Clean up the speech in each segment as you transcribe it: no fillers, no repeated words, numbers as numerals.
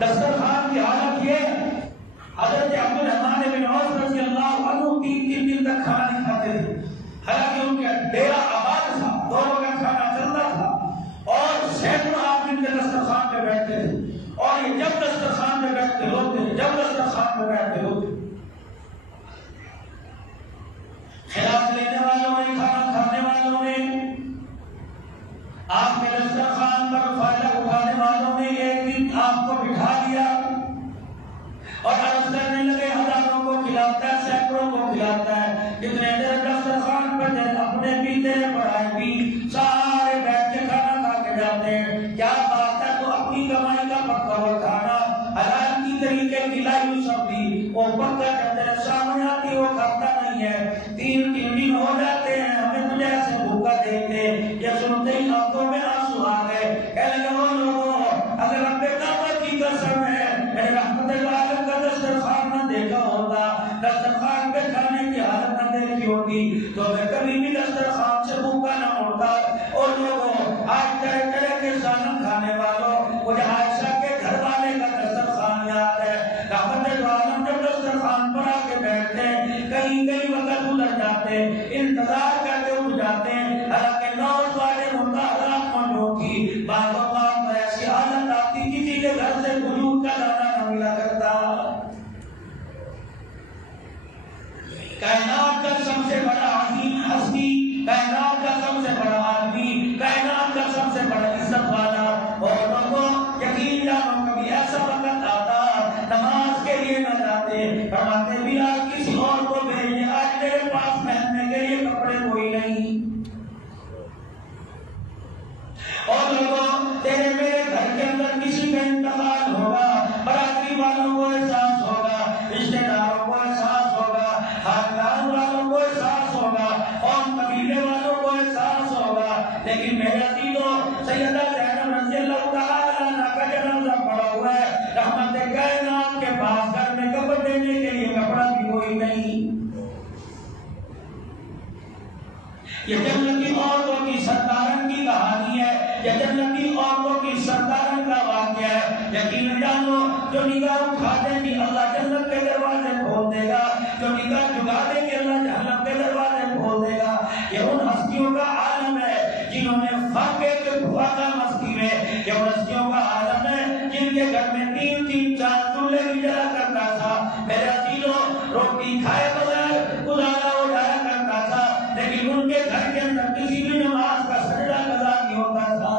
دسترخوان کی حالت یہ حضرت عبد الرحمن بن عوف رضی اللہ عنہ 3 دن تک کھانا نہیں کھاتے تھے، حالانکہ ان کا ڈیرا آباد تھا، 2 وقت کھانا چلتا تھا، اور سینکڑوں آدمی کے دسترخوان پہ بیٹھتے تھے، اور یہ جب دسترخوان پہ بیٹھتے ہوتے، جب دسترخوان پہ بیٹھتے ہوتے، خلاف لینے والوں نے، کھانا کھانے والوں نے، آپ کے دسترخوان پر فائدہ اٹھانے والوں نے ایک دن آپ کو بٹھا دیا اور عرض کرنے لگے ہزاروں کو کھلاتا ہے، سینکڑوں کو کھلاتا ہے، کتنے دیر دسترخوان پر اپنے بھی تیرے پڑھائے بھی سارے بیٹھ کے کھانا کھا کے جاتے ہیں، کیا بات ہے؟ تو اپنی کمائی کا پکا ہوا کھانا حلال کی طریقے کی لائی ہوئی سبزی وہ پکا کہتے ہیں، سامنے آتی وہ کھاتا نہیں ہے، 3 دن ہو جاتے ہیں، ہمیں تجھے ایسے بھوکا دیکھتے، یہ سنتے ہی آنکھوں میں آنسو آ گئے، کہنے لگے وہ لوگوں اگر رب کعبہ کی قسم ہے میرے رحمت العالم کا دسترخوان نہ دیکھا ہوتا، دسترخوان پہ کھانے کی حالت نہ دیکھی ہوتی تو میں کبھی بھی دسترخوان سے بھوکا نہ مڑتا۔ اور لوگوں آج طرح طرح کے سالن کھانے والوں مجھے عائشہ کے گھر والے کا دسترخوان یاد ہے، رحمت العالم جب دسترخوان پر آ کے بیٹھتے کئی وقت گزر جاتے، انتظار کرتے اٹھ جاتے، حالانکہ نوز والے مطالعات موجود تھی، بعض اوقات ایسی حالت آتی کسی کے گھر سے وجود کا دانا نہ ملا کرتا۔ کائنات کا سب سے بڑا عظیم ہستی، کائنات کا سب سے بڑا آدمی، کائنات کا سب سے بڑا عزت والا، اور لوگوں یقین جانو کبھی ایسا وقت آتا نماز کے لیے نہ جاتے، فرماتے بھی آج کسی اور کو بھیجے، آج میرے پاس پہننے کے لیے کپڑے کوئی نہیں، اور لوگوں تیرے میرے گھر کے اندر کسی کا انتقال ہوگا، برادری والوں کو احساس ہوگا، رشتے داروں کو احساس ہوگا، خاندان والوں کو احساس ہوگا، اور قبیلے والوں کو احساس ہوگا، لیکن میرے عزیزوں سیدہ زینب رضی اللہ تعالی عنہا کا جنازہ پڑا ہوا ہے، رحمت کائنات کے پاس گھر میں کفن دینے کے لیے کپڑا بھی کوئی نہیں۔ یہ جنتی عورتوں کی سردارن کی کہانی ہے، یہ جنتی عورتوں کی سردارن کا واقعہ ہے، یقین جانو جو نگاہ اٹھا دے گی اللہ جنت کے دروازے کھول دے گا، جو نگاہ جھکا دے گی اللہ جہنم کے دروازے کھول دے گا۔ یہ ان ہستیوں کا عالم ہے جنہوں نے فاقے کے فاقہ مستی میں، یہ ان ہستیوں کا عالم ہے جن کے گھر میں 3 4 چولہے بھی جلا کرتا تھا، میرے عزیزوں روٹی کھائے بغیر گزارا ہو جایا کرتا تھا، لیکن ان کے گھر کے اندر کسی بھی نماز کا سجدہ قضا نہیں ہوتا تھا۔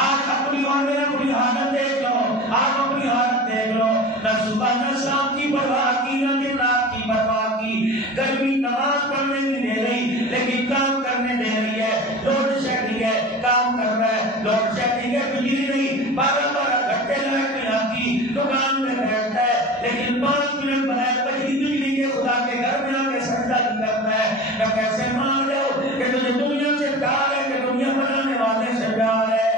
آج اپنی اور میرے اپنی حالت دیکھ لو، آپ اپنی حالت دیکھ لو، نہ صبح نہ شام کی پرواہ کی، نہ دن رات کی پرواہ کی، گرمی نماز پڑھنے نہیں دے رہی لیکن کام کرنے دے رہی ہے، لوڈ شیڈنگ ہے کام کر رہا ہے، لوڈ شیڈنگ ہے بجلی نہیں، 12 گھنٹے لائٹ نہیں آتی، دکان میں بیٹھتا ہے لیکن 5 منٹ بغیر بجلی کے خدا کے گھر میں آ کے سجدہ نہیں کرتا ہے۔ میں کیسے مان جاؤ کہ تجھے دنیا سے پیار ہے، کہ دنیا بنانے والے سے پیار ہے؟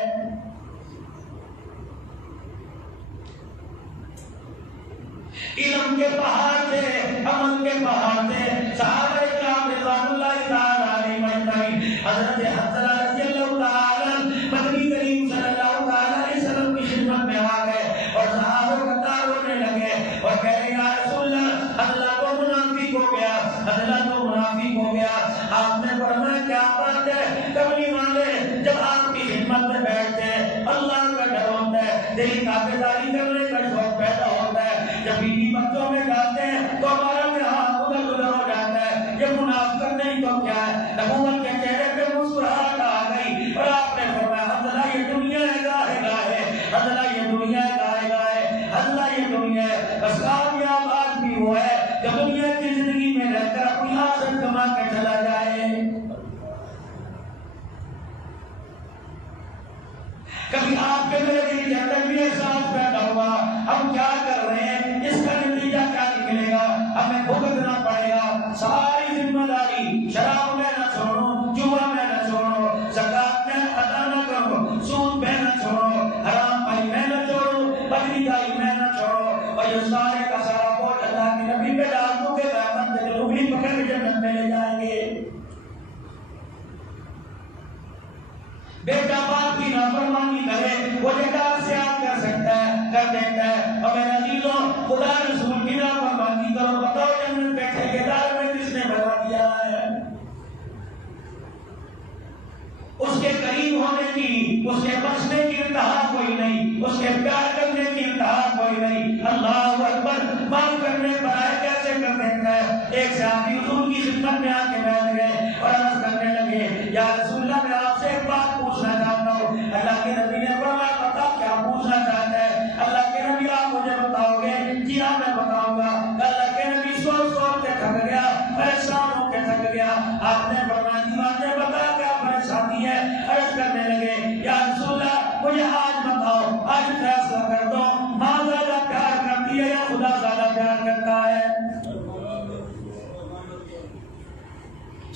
علم کے پہاڑ تھے، عمل کے پہاڑ تھے، صحابہ کرام رضوان اللہ تعالی علیہم اجمعین، حضرت حنظلہ رضی اللہ تعالی عنہ نبی کریم صلی اللہ تعالی علیہ وسلم کی خدمت میں آ گئے اور صحابہ قطار ہونے لگے اور کہہ رہے یا رسول اللہ حنظلہ تو منافق ہو گیا، حنظلہ تو منافق ہو گیا۔ آپ نے فرمایا کیا بات ہے؟ کملی والے جب آپ کی خدمت میں بیٹھتے ہیں اللہ کا ڈر ہوتا ہے، دل تابعداری کرنے کا شوق پیدا ہوتا ہے، جب بیوی بچوں میں جاتے ہیں تو ہمارا ہاتھ ادھر ادھر ہو جاتا ہے، یہ منافقت نہیں تو کیا ہے؟ نبوت کے چہرے پہ مسکراہٹ آ گئی اور آپ نے فرمایا حنظلہ یہ دنیا ہے گاہے گاہے، حنظلہ یہ دنیا ہے گاہے گاہے، حنظلہ یہ دنیا ہے، بس کامیاب آدمی وہ ہے جو دنیا کی زندگی میں رہ کر اپنی آخرت کما کے چلا جائے۔ کبھی آپ کے میرے دل کے اندر بھی احساس پیدا ہوا ہم کیا کر رہے ہیں، اس کا نتیجہ کیا نکلے گا، ہمیں بھگتنا پڑے گا، ساری ذمہ داری، شراب میں نہ چھوڑو، جوا میں نہ چھوڑو، زکات میں ادا نہ کرو، سود میں نہ چھوڑو، حرام پائی میں نہ چھوڑو، بدری دائی میں نہ چھوڑو، اور یہ سارے کا سارا بوجھ اللہ کے نبی پہ ڈال دو کہ رحمت سے جو انگلی پکڑ کے جنت میں لے جائیں گے۔ بیٹا باپ کی نافرمانی کرے وہ جگہ سے آپ کر سکتا ہے، کر دیتا ہے. اور میرے عزیزوں خدا رسول کی نافرمانی کرو، بتاؤ جنت کے ٹھیکیدار میں کس نے بنا دیا ہے؟ اس کے قریب ہونے کی، اس کے بچنے کی انتہا کوئی نہیں، اس کے پیار کرنے کی انتہا کوئی نہیں. اللہ اکبر، معاف کرنے پر آئے کیسے کر دیتا ہے. ایک صحابی حضور کی خدمت میں آ کے بیٹھ گئے اور عرض کرنے لگے یا رسول اللہ میں آپ سے ایک بات پوچھنا چاہتا ہوں. اللہ کے نبی نے فرمایا بتا کیا پوچھنا چاہتا ہے؟ اللہ کے نبی آپ مجھے بتاؤ گے؟ جی ہاں میں بتاؤں گا. اللہ کے نبی سوچ سوچ کے تھک گیا، پریشان ہو کے تھک گیا. آپ نے فرمایا دیوان نے بتا کیا پریشانی ہے؟ عرض کرنے لگے یا رسول اللہ مجھے آج بتاؤ، آج فیصلہ کر دو، ماں زیادہ پیار کرتی ہے یا خدا زیادہ پیار کرتا ہے؟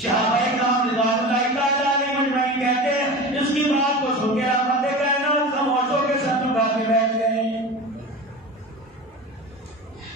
صحابہ کرام رضوان اللہ تعالیٰ علیہم اجمعین کہتے ہیں اس کی بات کو سن کے رحمت کائنات خاموش ہو کے سر جھکا کے بیٹھ گئے.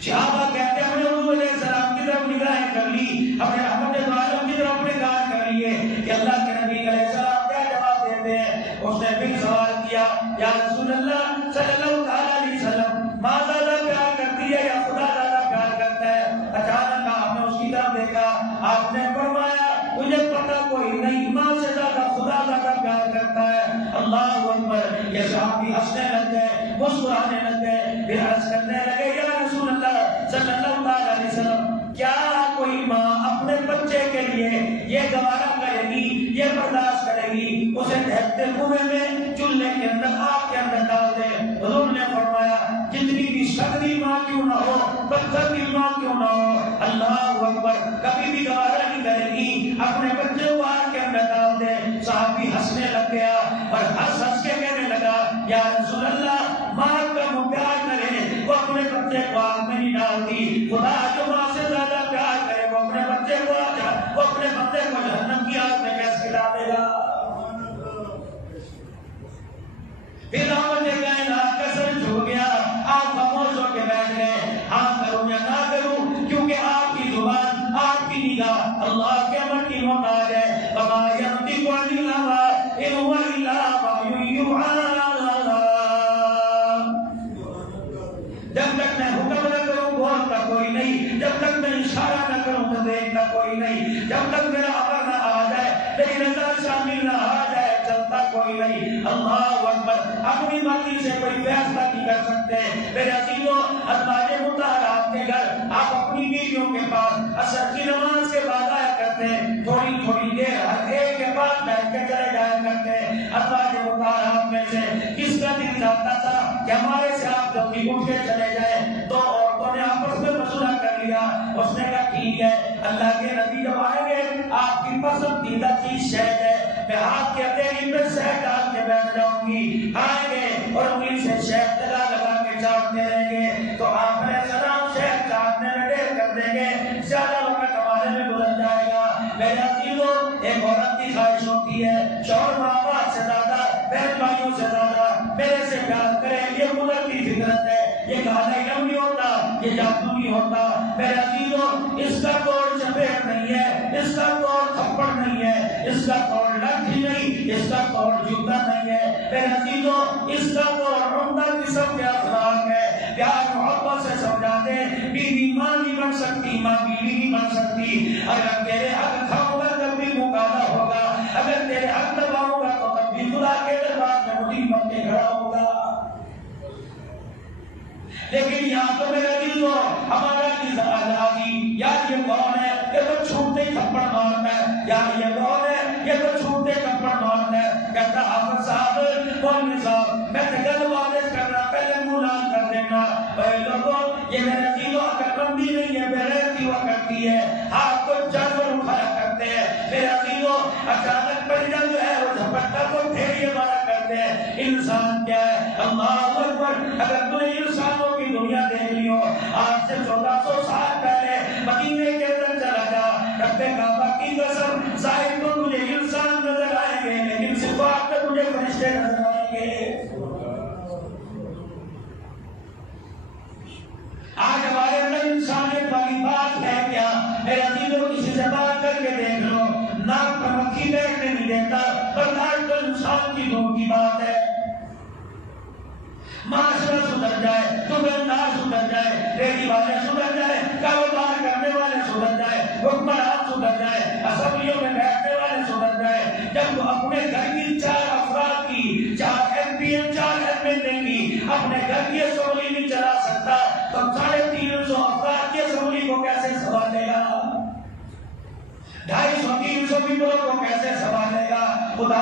صحابہ کہتے ہیں ہم نے حضور علیہ السلام کی طرف نگاہیں کر لی، ہم نے رحمت عالم کی طرف نگاہیں کر لیے کہ اللہ کے نبی علیہ السلام کیا جواب دیتے ہیں. اس نے پھر سوال کیا یا رسول اللہ صلی اللہ علیہ وسلم ماں زیادہ پیار کرتی ہے یا خدا زیادہ پیار کرتا ہے؟ اچانک آپ نے اس کی طرف دیکھا، آپ نے فرمایا مجھے پتہ کوئی نہیں، ماں سے زیادہ خدا زیادہ پیار کرتا ہے. اللہ اکبر. یہ صحابی ہنسنے لگ گئے، مسکرانے لگ گئے، پھر عرض کرنے لگے یا رسول اللہ صلی اللہ علیہ وسلم کیا کوئی ماں اپنے بچے کے لیے یہ گوارا کرے گی، یہ برداشت کرے گی اسے دہتے کنویں میں چولہے کے اندر آگ کے اندر ڈال دے؟ حضور نے فرمایا جتنی بھی شکری ماں کیوں نہ ہو، پتھر کی ماں کیوں نہ ہو، اللہ اکبر، کبھی بھی گوارا نہیں کرے گی اپنے بچے کو آگ کے اندر ڈال دے. صحابی ہنسنے لگ گیا اور ہنس ہنس کے کہنے لگا یا رسول اللہ ماں کا پیار کرے وہ اپنے بچے کو آگ میں نہیں ڈالتی، خدا جو ماں سے زیادہ پیار کرے وہ اپنے بچے کو وہ اپنے بچے کو جہنم کی آگ میں کیسے ڈالے گا؟ پھر رحمت کائنات کا سر جھک گیا، آپ خاموش ہو کے بیٹھ گئے. ہاں کروں یا نہ کروں کیونکہ آپ کی زبان، آپ کی نگاہ اللہ کے امر کی محتاج ہے. وما ينطق عن الهوى ان هو الا وحي يوحى. جب تک میں حکم نہ کروں بولتا کوئی نہیں، جب تک میں اشارہ نہ کروں تو دیکھتا کوئی نہیں، جب تک میرا امر نہ آ جائے، میری نظر شامل نہ آ جائے، چلتا کوئی نہیں. اللہ اکبر. اپنی مرضی سے کوئی فیصلہ نہیں کر سکتے. میرے عزیزوں ازواج مطہرات کے گھر آپ اپنی بیویوں کے پاس عصر کی نماز کے بعد آیا کرتے ہیں، تھوڑی تھوڑی دیر ہر ایک کے پاس بیٹھ کے چلے جایا کرتے ہیں. ازواج مطہرات میں سے کس کا دل چاہتا تھا کہ ہمارے سے آپ جلدی اٹھ کے چلے جائیں؟ تو عورتوں نے آپس میں مشورہ کر لیا. اس نے کہا ٹھیک ہے، اللہ کے نبی جب آئیں گے آپ کی پسندیدہ چیز شہد ہے، میں ہاتھ کے ہتھیلی میں شہد ڈال کے بیٹھ جاؤں گی. آئیں گے اور انگلی سے شہد لگا لگا کے چاٹتے رہیں گے تو آپ نے سلام شہد چاٹنے میں دیر کر دیں گے، زیادہ وقت ہمارے میں گزر جائے گا. میرے عزیزوں ایک عورت کی خواہش ہوتی ہے شوہر ماں باپ سے زیادہ، بہن بھائیوں سے زیادہ میرے سے پیار کرے. یہ قدرتی فطرت ہے، یہ گانا علم نہیں ہوتا، یہ جادو نہیں ہوتا. میرے عزیزوں اس کا توڑ چپیٹ نہیں ہے، اس کا توڑ تھپڑ نہیں ہے، اس کا توڑ لاٹھی نہیں، اس کا توڑ جوتا نہیں ہے. میرے عزیزوں اس کا توڑ عمدہ قسم کے اخلاق ہے. پیار محبت سے سمجھا دے. بیوی ماں نہیں بن سکتی، ماں بیوی نہیں بن سکتی. اگر تیرے حق کھاؤں گا تب بھی مقابلہ ہوگا، اگر تیرے حق دباؤں گا تو تب بھی خدا کے دربار میں مجھے بن کے کھڑا ہوگا. لیکن یہاں تو میرے عزیزوں ہمارا آزادی یار یہ کون ہے؟ یہ تو چھوٹے تھپڑ مارتا ہے. یار یہ کون ہے؟ یہ تو چھوٹے تھپڑ مارتا ہے. کہتا حافظ صاحب مولوی صاحب میں گل واضح کرنا پہلے منہ لال کر دینا. بھائی لوگوں یہ میرے عزیزوں عقل مندی نہیں ہے، بے غیرتی ہوا کرتی ہے. ہاتھ کو جانور اٹھایا کرتے ہیں. میرے عزیزوں اچانک پرندہ جو ہے وہ جھپٹا کو ڈھیریے مارا کرتے ہیں. انسان کیا ہے؟ اللہ اکبر. اگر تمہیں انسانوں کی دنیا دیکھ لی ہو، آج سے 1400 سال پہلے مدینے کے اندر چلا جا، رب کعبہ کی قسم ظاہر تو تجھے انسان نظر آئیں گے لیکن صفات میں تجھے فرشتے نظر آئیں گے. آج ہمارے اندر انسانیت والی بات ہے کیا؟ میرے عزیزوں کسی سے بات کر کے دیکھ لو، ناک پر مکھی بیٹھنے نہیں دیتا، برداشت انسان کی دور کی بات ہے. معاشرہ سدھر جائے, دکاندار سدھر جائے, ریڑھی والے سدھر جائے, کاروبار کرنے والے سدھر جائے, حکمران سدھر جائے, اسمبلیوں میں بیٹھنے والے سدھر جائے. جب وہ اپنے گھر کی 4 افراد کی 4 M P 4 M L A کی اپنے گھر کی اسمبلی نہیں چلا سکتا تو 350 افراد کی اسمبلی کو کیسے سنبھالے گا؟ 250-300 پیپلوں کو کیسے سنبھالے گا؟ خدا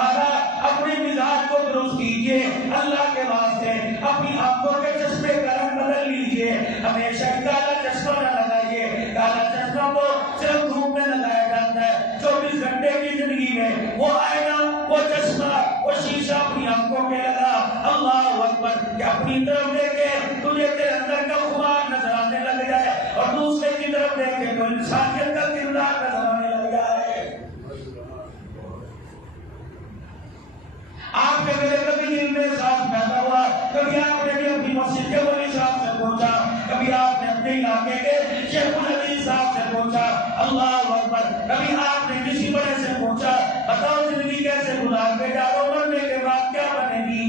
اپنے مزاج کو درست کیجیے اللہ کے واسطے. اپنی آنکھوں کے چشمے کا رنگ بدل لیجیے. ہمیشہ کالا چشمہ نہ لگائیے. کالا چشمہ تو صرف دھوپ میں لگایا جاتا ہے. 24 گھنٹے کی زندگی میں وہ آئینہ, وہ چشمہ, وہ شیشہ اپنی آنکھوں میں لگا. اللہ اکبر, کہ اپنی طرف دیکھے تجھے تیرے اندر کا خمار نظر آنے لگ جائے اور دوسرے کی طرف دیکھے تو انسانیت کا کردار نظر آنے لگ جائے. آپ کے میرے کبھی دل میں احساس پیدا ہوا, کبھی آپ نے اپنی مسجد کے ولی صاحب سے پوچھا, کبھی آپ نے اپنے علاقے کے شیخ الحدیث صاحب سے پوچھا, اللہ اکبر, کبھی آپ نے کسی بڑے سے پوچھا بتاؤ زندگی کیسے گزار کے جا رہا ہو, مرنے کے بعد کیا بنے گی؟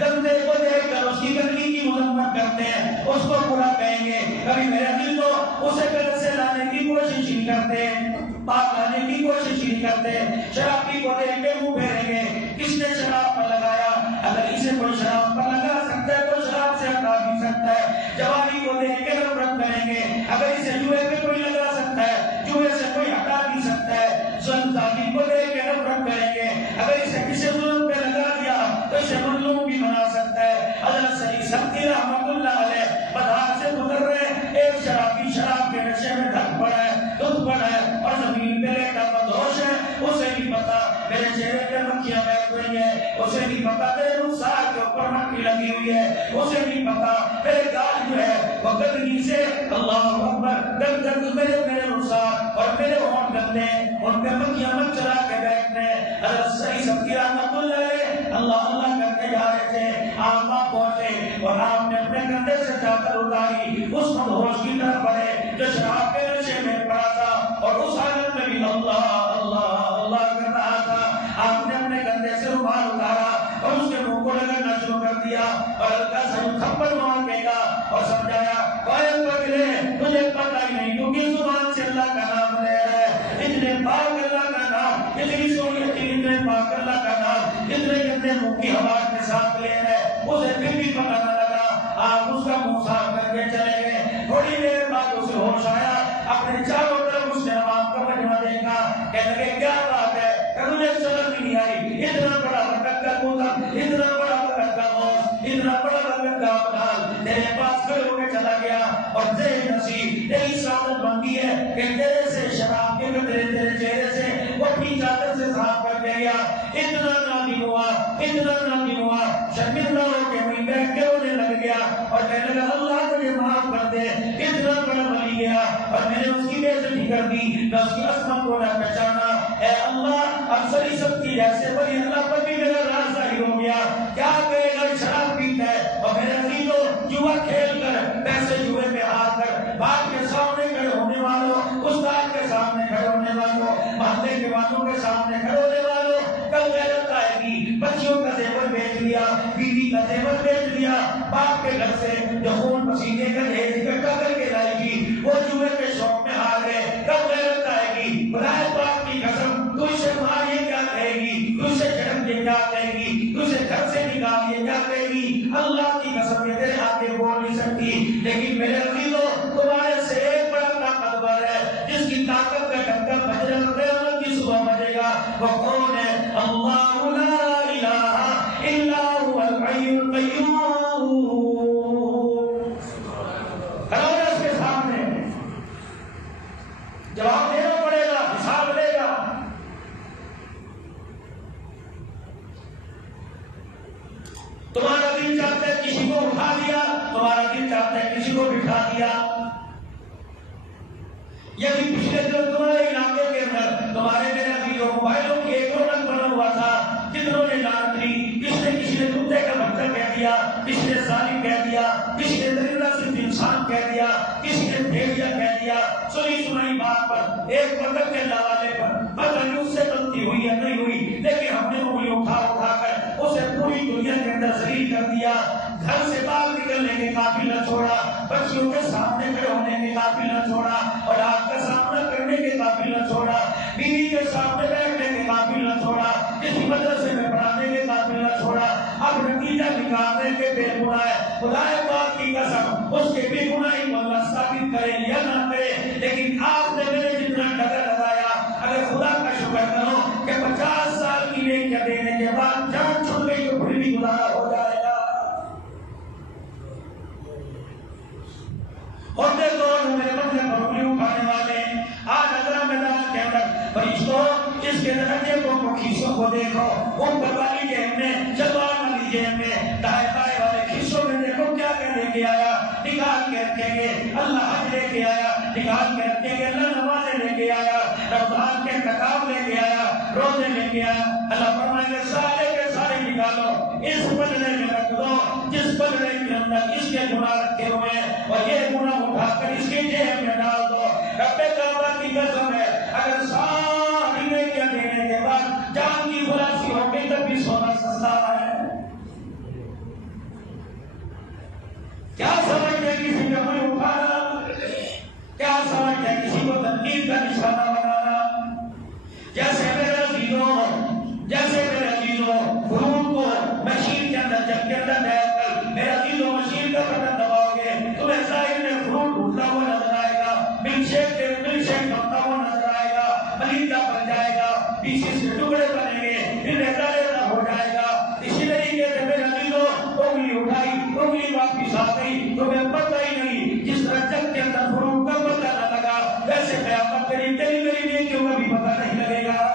گندے کو دیکھ کر اس کی گندگی کی مذمت کرتے ہیں, اس کو برا کہیں گے. کبھی میرے دل کو اسے گھر سے لانے کی کوشش نہیں کرتے, پاک لانے کی کوشش نہیں کرتے. شرابی کو دیکھ کے منہ پھیریں گے, کس نے شراب پر لگایا؟ اگر اسے کوئی شراب پر لگا سکتا ہے تو شراب سے ہٹا بھی سکتا ہے. جوانی کو دیکھ کے نفرت کریں گے, اگر اسے جوئے پہ کوئی لگا سکتا ہے جوئے سے کوئی ہٹا بھی سکتا ہے. ظالم کو دیکھ کے نفرت کریں گے, اگر اسے کسی ظلم پہ لگا دیا تو اسے مظلوم بھی بنا سکتا ہے. حضرت سری سبتی رحمت اللہ علیہ بازار سے گزر رہے, ایک شرابی شراب کے نشے میں ڈھک پڑا ہے, دھت پڑا ہے اور زمین پہ لیٹا مدہوش ہے. اسے نہیں پتا میرے چہرے پہ مکھیاں بیٹھ رہی ہیں, اسے نہیں پتا میرے رخسار کے اوپر مکھی لگی ہوئی ہے, اسے نہیں پتا میرے گال جو ہے وہ گندگی سے, اللہ اکبر, گند میرے رخسار اور میرے ہونٹ گندے, ان پہ مکھیاں مت چلا کے بیٹھنے. حضرت سری سبتی رحمت اللہ علیہ اللہ اللہ کر کے جا رہے تھے, آپ پہنچے اور آپ نے اپنے کندھے سے چادر اتاری, اس مدہوش کی طرف بڑھے جو شراب کے نشے میں پڑا تھا اور اس حالت میں بھی اللہ اللہ اللہ کر رہا تھا. آپ نے اپنے کندھے سے رومال اتارا اور اس کے منہ کو رگڑنا شروع کر دیا اور ہلکا سا تھپڑ مار کے گا اور سمجھایا, قائم پکڑے تجھے پتہ ہی نہیں تو کس زبان سے اللہ کا نام لے رہا ہے. اتنے پاک اللہ کا نام, اتنی سہولت, اتنے پاک اللہ کا نام, اتنے منہ کی ہوا کے ساتھ لے رہے, اسے پھر بھی پتہ نہ لگا. آپ اس کا منہ صاف کر کے چلے گئے. تھوڑی دیر بعد اسے ہوش آیا, اپنے چاروں طرف اس نے عوام کا مجمع دیکھا, کہنے لگے کیا بات ہے, کہ مجھے سمجھ نہیں آئی, اتنا بڑا برکت کا کوزہ, اتنا بڑا برکت کا موز, اتنا بڑا برکت کا ابدال تیرے پاس کھڑے ہو کے چلا گیا اور ذہن نصیب تیری سعادت بنتی ہے کہ تیرے سے شراب کے قطرے تیرے چہرے سے وہ اپنی چادر سے صاف کر کے گیا. اتنا نادم ہوا, اتنا نادم ہوا, شرمندہ ہو کے وہیں بیٹھ کے رونے لگ گیا اور کہنے لگا اللہ مجھے معاف کر دے, اتنا بڑا بلی گیا اور میں نے اس کی بے عزتی کر دی, میں اس کی عظمت کو نہ پہچانا. اے اللہ اکثر ہی سب کی جیسے بلی اللہ پر بھی میرا راز ظاہر ہو گیا. کیا کہے گا, شراب پیتا ہے اور میرے عزیزوں جوا کھیل کر پیسے جوئے میں ہار کر باپ کے سامنے کھڑے ہونے والوں, استاد کے سامنے کھڑے ہونے والوں, محلے کے والوں کے سامنے کھڑے ہونے والوں, کل غیرت آئے گی. بچیوں کا زیور بیچ لیا, بیوی کا زیور بیچ لیا, باپ کے گھر سے جو خون پسینے کا ڈھیر اکٹھا کر کے لائے گی, وہ جوئے کے شوق میں ہار گئے. کب غیرت آئے گی؟ خدائے پاک کی قسم, تو اسے مار یہ کیا کہے گی, تو اسے جھڑک یہ کیا کہے گی, تو اسے گھر سے نکال یہ کیا کہے گی؟ اللہ کی قسم یہ تیرے آگے بول نہیں سکتی. لیکن میرے عزیزوں تمہارے سے ایک بڑا طاقتور ہے جس کی طاقت کا ڈنکا بجے قیامت کی صبح بجے گا. وہ کون ہے؟ اللہ لا الہ الا هو الحی القیوم. اس کے سامنے جواب دینا پڑے گا, حساب لے گا. تمہارا دل چاہتا ہے کسی کو اٹھا دیا, تمہارا دل چاہتا ہے کسی کو بٹھا دیا. یعنی پچھلے دن تمہارے علاقے کے اندر تمہارے میرے ویڈیو موبائلوں کی ایک رونق بنا ہوا تھا, جتنوں نے لان کی, کسی نے کتے کا بچہ کہہ دیا, کسی نے ظالم کہہ دیا, کسی نے درندہ صرف انسان کہہ دیا, کسی نے بھیڑیا کہہ دیا. سنی سنائی بات پر ایک وقت کے حوالے پر بدتمیزی سے غلطی ہوئی تربیت نہیں ہوئی، لیکن ہم نے انگلی اٹھا اٹھا کر اسے پوری دنیا کے اندر ذلیل کر دیا. گھر سے باہر نکلنے کے قابل نہ چھوڑا، بچیوں کے سامنے کھڑے ہونے کے قابل نہ چھوڑا، اور آگ کا سامنا کرنے کے قابل نہ چھوڑا، بیوی کے سامنے بیٹھنے کے قابل نہ چھوڑا، کسی مدرسے میں پڑھانے کے قابل نہ چھوڑا. اب نتیجہ نکالنے کے بے گناہ ہے. خدا پاک کی قسم اس کے بے گناہی کو اللہ ثابت کرے یا نہ کرے، لیکن آپ نے میرے جتنا ڈگر لگایا، اگر خدا کا شکر کرو کہ 50 سال کی نیکیاں دینے کے بعد جان چھوٹ گئی تو پھر بھی گزارا ہو جائے گا. ہوتے تو میرے بندے پر انگلی اٹھانے والے آج حضرہ میدان کے اندر فرشتوں اس کے درجے کو کھیسوں کو دیکھو، اوپر والی جیب میں، شلوار والی جیب میں، دائیں بائیں والے کھیسوں میں دیکھو کیا کیا لے کے آیا. نکال کے رکھیں گے اللہ حج لے کے آیا، نکال کے رکھیں گے اللہ نمازیں لے کے آیا، رمضان کے تقاب لے کے آیا، روزے لے کے آیا. اللہ فرمائے گا سارے کے سارے نکالو، اس بدلے میں رکھ دو جس بدلے کے اندر اس کے گناہ رکھے ہوئے ہیں، اور یہ گناہ اٹھا کر اس کے جیب میں ڈال دو. رب کعبہ کی قسم ہے اگر ساری نیکیاں دینے کے بعد جان کی خلاصی ہو گئی تب بھی سونا سستا ہے. کیا سمجھتے کسی کو کوئی اٹھانا، کیا سمجھتے کسی کو تنقید کا نشانہ بنانا. جیسے میرے عزیزوں فروٹ کو مشین کے اندر جب کے اندر ڈال کر میرے عزیزوں مشین کا بٹن دباؤ گے تمہیں ظاہر میں فروٹ ڈھونڈتا ہوا نظر آئے گا، ملک شیک بنتا ہوا نظر آئے گا، ملیدہ بن جائے گا، پیسز کے ٹکڑے بنیں گے، انہیں داریدہ ہو جائے گا. اسی طریقے سے میرے عزیزوں انگلی اٹھائی، انگلی واپس آ گئی، تمہیں پتہ ہی نہیں. جس طرح جگ کے اندر فروٹ کا پتہ نہ لگا، ویسے قیامت تیری میری نیکیوں کا بھی پتہ نہیں لگے گا.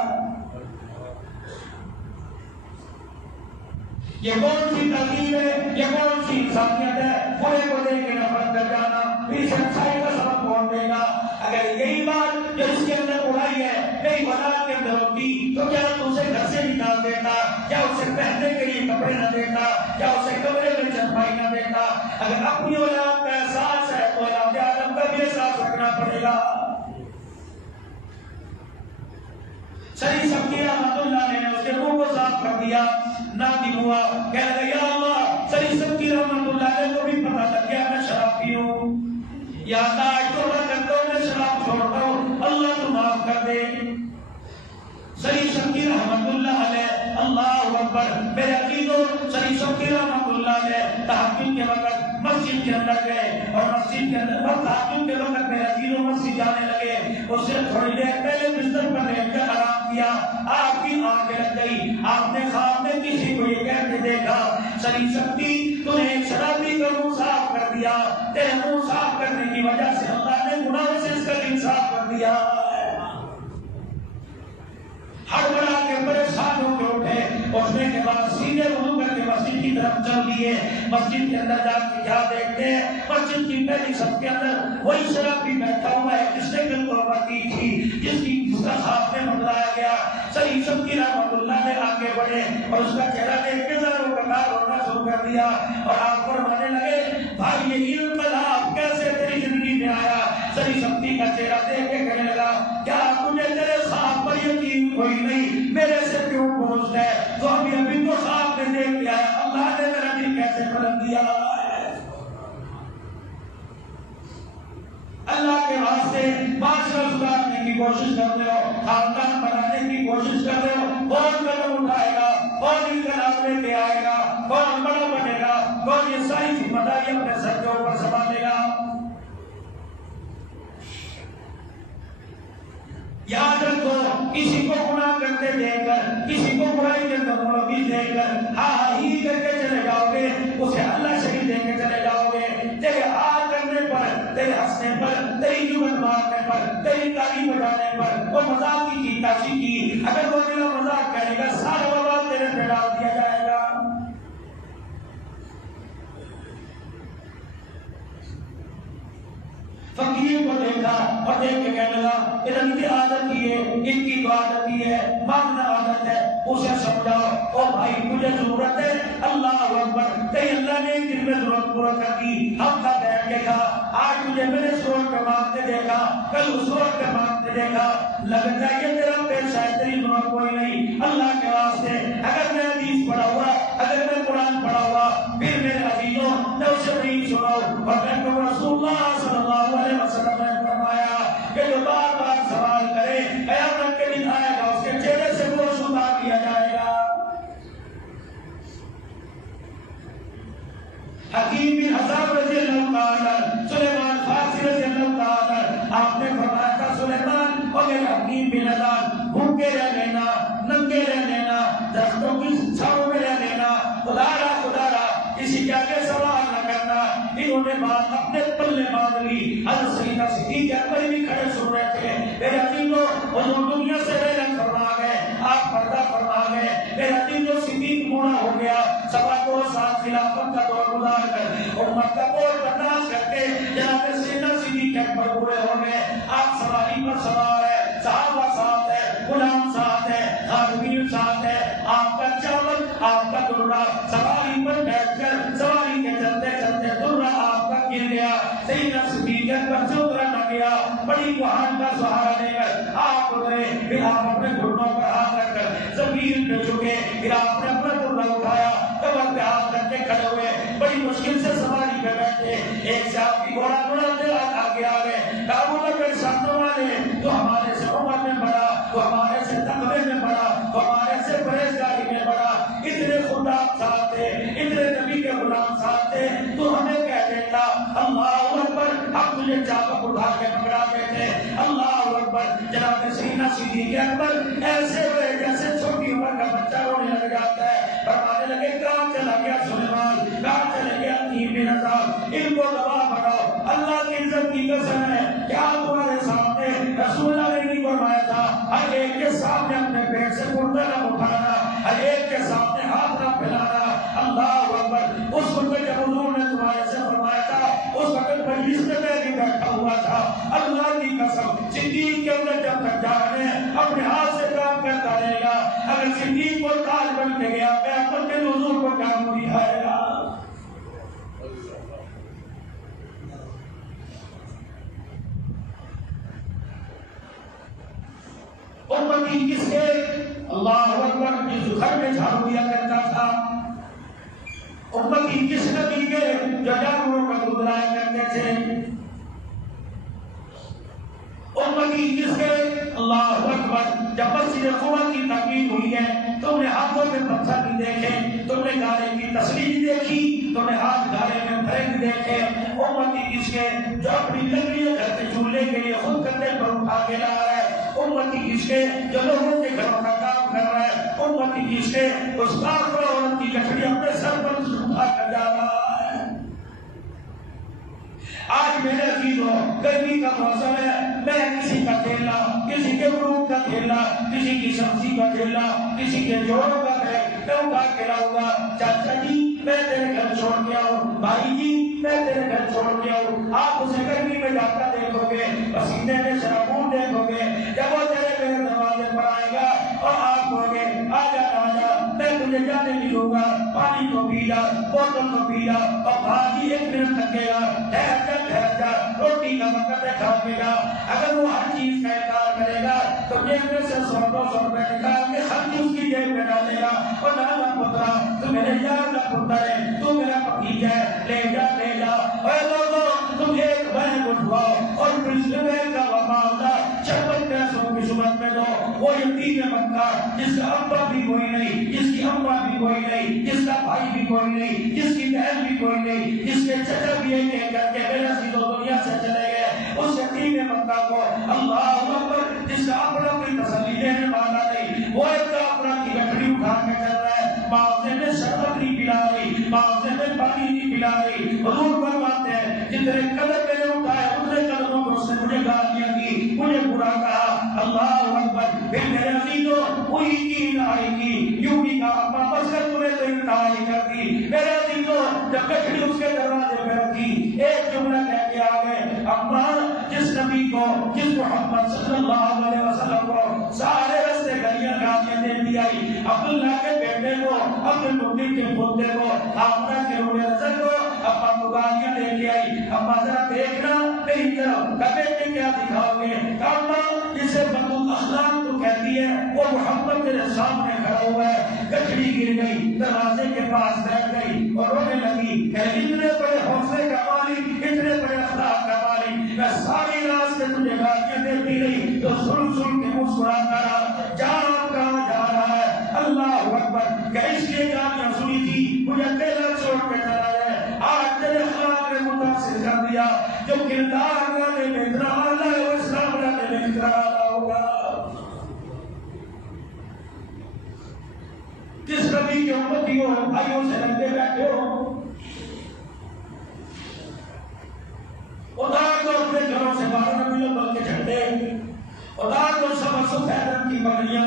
یہ کون سی تہذیب ہے، یہ کون سی انسانیت ہے؟ برے کو دیکھ کے نفرت کر جانا، اس اچھائی کا سبب کون دے گا؟ اگر یہی بات جو اس کے اندر برائی ہے میری اولاد کے اندر ہوتی تو کیا تو اسے گھر سے نکال دیتا، یا اسے پہننے کے لیے کپڑے نہ دیتا، یا اسے کمرے میں چرپائی نہ دیتا. اگر اپنی اولاد کا احساس ہے تو اولاد آدم کا بھی احساس رکھنا پڑے گا. سری سبکی رحمت اللہ نے اس کے منہ کو صاف کر دیا، نادم ہوا، کہنے لگا یا اللہ سری سبکی رحمت اللہ نے کو بھی پتہ لگ گیا میں شراب پیوں، یا اللہ آج توبہ کرتا ہوں میں شراب چھوڑتا ہوں، اللہ تو معاف کر دے. سری سبکی رحمت اللہ علیہ، اللہ اکبر. میرے عزیزوں سری سبکی رحمت اللہ علیہ تہجد کے وقت مسجد کے اندر گئے، اور مسجد کے اندر تہجد کے وقت میرے عزیزوں مسجد جانے لگے. اس سے تھوڑی دیر پہلے بستر پر لیٹ کر آرام کیا، آپ کی آنکھ لگ گئی، آپ نے خواب میں کسی کو یہ کہتے دیکھا سری سبکی تو نے ایک شرابی کا منہ صاف کر دیا، تیرے منہ صاف کرنے کی وجہ سے اللہ نے گناہوں سے اس کا دل صاف کر دیا. ہڑبڑا کے پریشان ہو کے اٹھے، اٹھنے کے بعد سیدھے وضو کر کے مسجد کی طرف چل دیے. مسجد کے اندر جا کے کیا دیکھتے ہیں، مسجد کی پہلی صف کے اندر وہی شرابی بیٹھا ہوا ہے جس نے کل توبہ کی تھی، جس کا خواب میں بتلایا گیا. سری سبکی رحمت اللہ نے آگے بڑھے اور اس کا چہرہ دیکھ کے زاروں کا کار ہونا شروع کر دیا، اور آپ فرمانے لگے بھائی یہ علم بلاب کیسے تیری زندگی میں آیا؟ سری سبکی کا چہرہ دیکھ کے کہنے لگا کیا تجھے تیرے خواب پر یقین کوئی نہیں، میرے سے کیوں پوچھتا ہے؟ تو ابھی تو خواب میں دیکھ لیا ہے، اللہ نے میرا دل کیسے بدل دیا ہے. اللہ کے واسطے معاشرہ سدھارنے کی کوشش کر رہے ہو، خاندان بنانے کی کوشش کر رہے ہو، کون قدم اٹھائے گا، کون انقلاب لے کے آئے گا، کون بڑا بنے گا، کون یہ ساری ذمہ داری اپنے سر کے اوپر سنبھالے گا؟ یاد رکھو کسی کو گناہ کرتے دیکھ کر، کسی کو برائی کے اندر ملوث دیکھ کر ہاں ہی کر کے چلے جاؤ گے، اسے اللہ شہید دے کے چلے جاؤ گے. تیرے ہاتھ کرنے پر، تیرے ہنسنے پر، تیری جمل مارنے پر، تیری تالی بجانے پر، وہ مذاق کی چیز کاشی کی، اگر وہ تیرا مذاق کرے گا سارا وبال تیرے پہ ڈال دیا جائے گا. فقیر کو دیکھا اور دیکھ کے کہنے لگا کہ ان کی عادت کی ہے، ان کی تو عادت کی ہے، مانگنا عادت ہے، اسے سمجھاؤ. او بھائی تجھے ضرورت ہے؟ اللہ اکبر، کہیں اللہ نے ایک دن میں ضرورت پورا کر دی، ہفتہ بیٹھ کے کہا آج تجھے میں نے اس روڈ پہ مانگتے دیکھا، کل اس روڈ پہ مانگتے دیکھا، لگتا ہے یہ تیرا پیسہ ہے، تیری ضرورت کوئی نہیں۔ اللہ کے واسطے اگر میں حدیث پڑھا ہوا، اگر میں قرآن پڑھا ہوا، پھر میرے عزیزوں میں اسے نہیں سناؤ، اور میں کہوں رسول اللہ صلی اللہ علیہ وسلم نے فرمایا کہ جو بار بار سوال کرے قیامت کے دن آئے گا، اس کے چہرے سے گوشت اتار دیا جائے گا۔ حکیم بن حزام رضی اللہ تعالیٰ، سلیمان فارسی رضی اللہ تعالیٰ، آپ نے فرمایا تھا سلیمان اور میرے حکیم بن حزام بھوکے رہ لینا، ننگے رہ لینا، درختوں کی چھاؤں میں رہ لینا، خدا را کسی کے آگے سوال نہ کرنا۔ انہوں نے بات اپنے پلے باندھ لی۔ حضرت سیدنا صدیق اکبر بھی کھڑے سن رہے تھے۔ میرے عزیزوں حضور دنیا سے رحلت فرما گئے، آپ پردہ فرما گئے۔ میرے عزیزوں صدیق بوڑھا ہو گیا، 2.25 سال خلافت کا دور گزار کر امت کا بوجھ برداشت کر کے جناب سیدنا صدیق اکبر بوڑھے ہو گئے۔ آپ سواری پر سوار ہے، صحابہ ساتھ ہے، غلام ساتھ ہے، خادمین ساتھ ہے، آپ کا چاول، آپ کا درہ سواری پر بیٹھ کر سواری کے چلتے چلتے درہ آپ کا گر گیا۔ سیدنا صدیق اکبر سے اترا نہ گیا، بڑی کوہان کا سہارا لے کر آپ اترے، پھر آپ اپنے گھٹنوں پر ہاتھ رکھ کر زمین پہ جھکے، پھر آپ نے اپنا درہ اٹھایا، کمر پہ ہاتھ رکھ کے کھڑے ہوئے، بڑی مشکل سے سواری پہ بیٹھے۔ ایک سے آپ کی گھوڑا دوڑاتے آگے آ گئے، ابو بکر سامنے والے تو ہمارے سے عمر میں بڑا، تو ہمارے سے تقوی میں بڑا، تو ہمارے سے پرہیزگاری میں بڑا، اتنے خدا ساتھ تھے، اتنے نبی کے غلام ساتھ تھے، تو ہمیں کہہ دیتا اللہ اکبر، ہم تجھے چاقو اٹھا کے پکڑا دیتے۔ اللہ اکبر، جناب سیدنا صدیق اکبر ایسے ہوئے جیسے چھوٹی عمر کا بچہ رونے لگ جاتا ہے، فرمانے لگے کہاں چلا گیا سلیمان، کہاں چلے گیا حکیم بن حزام، ان کو گواہ بناؤ، اللہ کی عزت کی قسم ہے کیا تمہارے سامنے رسول اللہ نے نہیں فرمایا تھا ہر ایک کے سامنے اپنے پیٹ سے مردہ نہ اٹھانا، ہر ایک کے سامنے ہاتھ نہ پھیلانا۔ اللہ اکبر، اس وقت جب حضور نے تمہارے سے فرمایا تھا اس وقت مجلس میں میں بھی بیٹھا ہوا تھا، اللہ کی قسم صدیق کے اندر جب تک جانے اپنے ہاتھ سے کام کرتا رہے گا، اگر صدیق کو تاج بن کے گیا قیامت کے حضور کو کام نہیں آئے گا۔ امتی کس کے؟ اللہ اکبر، جس گھر میں جھاڑو دیا کرتا تھا، امتی کس نبی کے جو جانوروں کا دودھ لایا کرتے تھے، امتی کس کے؟ اللہ اکبر، جب مسجد قباء کی تعمیر ہوئی ہے تم نے ہاتھوں میں پتھر بھی دیکھے، تم نے گارے کی تصویر دیکھی، تم نے ہاتھ گارے میں بھرے بھی دیکھے۔ امتی کس کے؟ جو اپنی لکڑیاں گھر کے چولہے کے لیے خود کندھے پر اٹھا کے لا رہا ہے۔ امتی کس کے؟ جو لوگوں کے گھروں کا کام کر رہا ہے۔ امتی کس کے؟ اس کافر عورت کی لکڑی اپنے سر پر اٹھا کر جا رہا ہے۔ آج میرے عزیزوں گرمی کا موسم ہے، میں کسی کا کھیلا، کسی کے فروٹ کا کھیلا، کسی کی سبزی کا کھیلا، کسی کے جوڑوں کا میں اٹھا کے لاؤں گا، چاچا جی میں تیرے گھر چھوڑ کے آؤں، بھائی جی میں تیرے گھر چھوڑ کے آؤں، آپ اسے گرمی میں جاتا دیکھو گے، پسینے میں شرابور دیکھو گے، جب وہ تیرے میرے دروازے پر آئے گا اور آپ کہو گے آجا میں تجھے جانے نہیں دوں گا، پانی کو پی جا، بوتل کو پی جا، اور بھاجی 1 منٹ تھکے گا، ٹھہر جا، روٹی کا وقت ہے کھا کے جا۔ اگر وہ ہر چیز کا انکار کرے گا تو جیب میں سے 100-200 روپے نکال کے ہر چیز کی جیب میں ڈالے گا، اور نانا پترا تو میرے یار کا پتر ہے، تو میرا بھتیجا ہے، لے جا اے لوگوں تم ایک بہن اٹھواؤ اور پرنسپل کا وفادہ 56 پیسوں کی صورت میں دو۔ وہ یتیم مکہ جس کا ابا بھی کوئی نہیں، جس کی اماں بھی کوئی نہیں، جس کا بھائی بھی کوئی نہیں، جس کی بہن بھی کوئی نہیں، جس کے چچا بھی ایک ایک کر کے میرے سیدھو دنیا سے چلے گئے، اس یتیم مکہ کو اللہ اکبر جس کا اپنا کوئی تسلی دینے والا نہیں، وہ ایک اپنا کی لکڑی اٹھا کے چل رہا ہے، معاوضے میں شربت نہیں پلا رہی، معاوضے میں پانی نہیں پلا رہی۔ حضور فرماتے ہیں جتنے قدم میں نے اٹھائے اتنے قدموں میں اس نے مجھے گالیاں دی، مجھے برا کہا۔ اللہ اکبر، پھر میرے عزیزوں وہی کی انتہائی کی، یوں بھی کہا واپس کر تمہیں تو انتہائی کر دی۔ میرے عزیزوں جب کچھڑی اس کے دروازے پہ رکھی ایک جملہ کہہ کے آ گئے، اما جس نبی کو، جس محمد صلی اللہ علیہ وسلم کو سارے رستے گلیاں گالیاں دیتی آئی، آئی، عبداللہ کے بیٹے کو، عبد المطلب کے پوتے کو، آمنہ کے رونے رزق کو اپنا گالیاں لے کے آئی، اما ذرا دیکھنا میری طرف، کبے میں کیا دکھاؤ گے؟ کہا جسے بدو اخلاق تو کہتی ہے وہ محمد میرے سامنے کھڑا ہوا ہے، گٹھڑی گر گئی، دروازے کے پاس بیٹھ گئی اور رونے لگی کہ اتنے بڑے حوصلے کا مالک، اتنے بڑے اخلاق کا مالک، میں ساری رات سے تجھے گالیاں دیتی رہی تو سن سن کے مسکراتا رہا، جان کہاں جا رہا ہے؟ اللہ اکبر، کہ اس لیے گالیاں سنی تھی مجھے اکیلا چھوڑ کے چلا جائے، آج تیرے اخلاق نے متاثر کر دیا، جو کردار لانے میں اتنا اعلیٰ ہے وہ اسلام لانے میں اتنا اعلیٰ ہوگا۔ جس نبی کے امتی ہو بھائیوں سے لگتے بیٹھے ہو، اتار دو اپنے گھروں سے باہر نبی الاول کے جھنڈے، اتار دو سبز سفید رنگ کی پگڑیاں،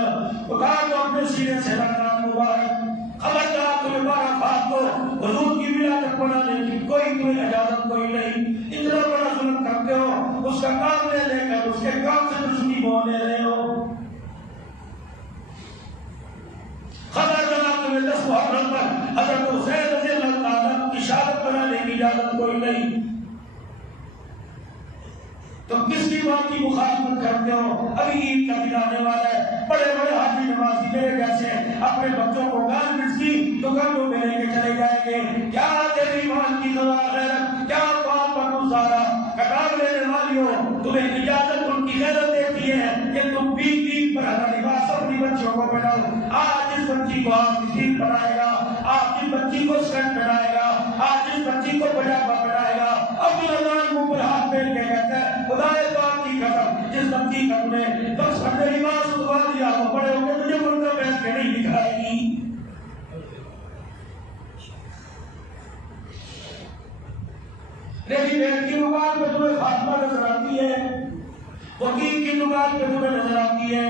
اتار دو اپنے سینے سے رنگنا مبارک، خبردار تمہیں بارہ بات کو حضور کی ولادت بنانے کی کوئی اجازت کوئی نہیں، اتنا بڑا ظلم کرتے ہو، اس کا کام لے لے کر اس کے کام سے دشمنی بول لے رہے ہو، خبردار تمہیں 10 محرم پر حضرت حسین رضی اللہ تعالیٰ کی شہادت بنانے کی اجازت کوئی نہیں، تو کس کی بات کی مخالفت کرتے ہو؟ ابھی عید کا دن آنے والا ہے، بڑے بڑے حاجی نمازی میرے جیسے اپنے بچوں کو گارمنٹس کی دکانوں میں لے کے چلے جائیں گے، کیا تیری ایمان کی دعا غیرت، کیا باپ پر گزارا کتاب لینے والی ہو، تمہیں اجازت ان کی غیرت دیتی ہے کہ تم 20 دن پر ہر لباس اپنی بچوں کو پہناؤ، آج اس بچی کو آپ مسجد پڑھائے گا، آج اس بچی کو سکرٹ پہنائے گا، آج اس بچی کو پجامہ پہنائے گا، عبدالرحمن منہ پر ہاتھ پھیر کے کہتا ہے خدا پاک کی قسم جس بچی کا تم نے 10 گھنٹے لباس اتوا دیا وہ بڑے ہو کے مجھے برقع پہن کے نہیں دکھائے گی۔ ریڈی میڈ کی دکان پہ تمہیں فاطمہ نظر آتی ہے، وکیل کی دکان پہ تمہیں نظر آتی ہے،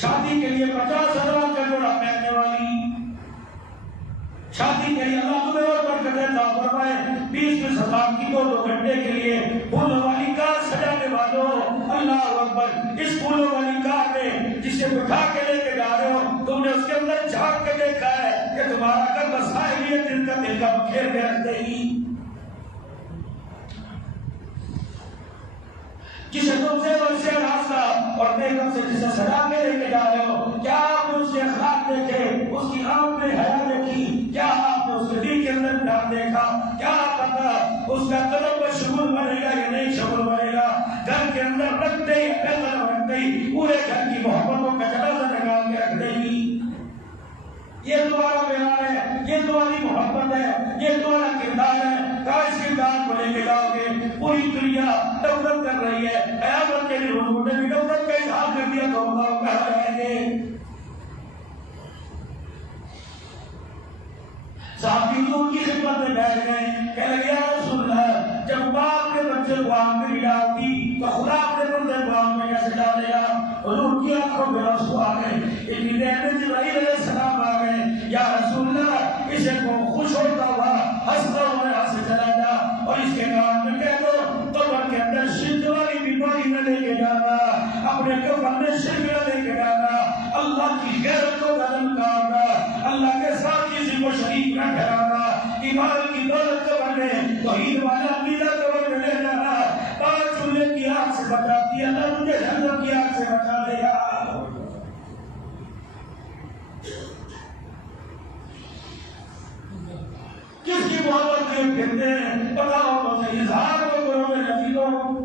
شادی کے لیے 50,000 کا جوڑا پہننے والی، شادی کے لیے اللہ تمہیں اور برکت عطا فرمائے، 20,000 کی 2 گھنٹے کے لیے پھولوں والی کار سجانے والوں، اللہ اکبر، اس پھولوں والی کار میں جسے بٹھا کے لے کے جا رہے ہو تم نے اس کے اندر جھانک کے دیکھا ہے کہ تمہارا گھر مسائل یہ دل کا بکھیر کے رکھ دے گی، جسے تم سے سے راستہ اور بیگم سے جسے سجا کے لے کے جا رہے ہو، کیا آپ نے اس کے اخلاق دیکھے، اس کی آنکھ میں حیا دیکھی، کیا آپ نے اس کے دل کے اندر پیار دیکھا، کیا پتا اس کا قلب میں شغل بنے گا یا نہیں شغل بنے گا، گھر کے اندر رکھتے ہی پیغل رکھتے ہی پورے گھر کی محبتوں کا جنازہ نکال کے رکھ دے گی۔ یہ تمہارا پیار ہے، یہ تمہاری محبت ہے، یہ تمہارا کردار ہے، اس کردار کو لے کے جاؤ گے، پوری دنیا نفرت کر رہی ہے، قیامت کے لیے حضور نے بھی نفرت کا اظہار کر دیا تو اللہ کہاں رہیں گے؟ صحابی حضور کی خدمت میں بیٹھ گئے، کہنے لگے یا رسول اللہ جب باپ نے بچے کو آنکھ میں ڈالتی تو خدا اپنے بندے کو آنکھ میں کیسے ڈالے گا؟ حضور کی آنکھوں میں آنسو آ گئے، اتنی دیر میں جبرائیل علیہ السلام آ گئے، یا رسول اللہ اسے کو خوش ہوتا ہوا ہنستا ہوا یہاں سے چلا جا اور اس کے کان میں کہہ دو قبر کے اندر شرک والی بیماری نہ لے کے جانا، اپنے کفن میں شرک نہ لے کے جانا، اللہ کی غیرت کو قدم کرنا، اللہ کے ساتھ کسی کو شریک نہ ٹھہرانا، ایمان کی دولت قبر میں توحید والا عقیدہ قبر میں لے جانا، 5 چولہے کی آگ سے بچاتی ہے، اللہ تجھے جہنم کی آگ سے بچا دے گا۔ کس کی محبت کے پھرتے ہیں بتاؤ مجھے، اظہار کو کرو میں نفیدوں،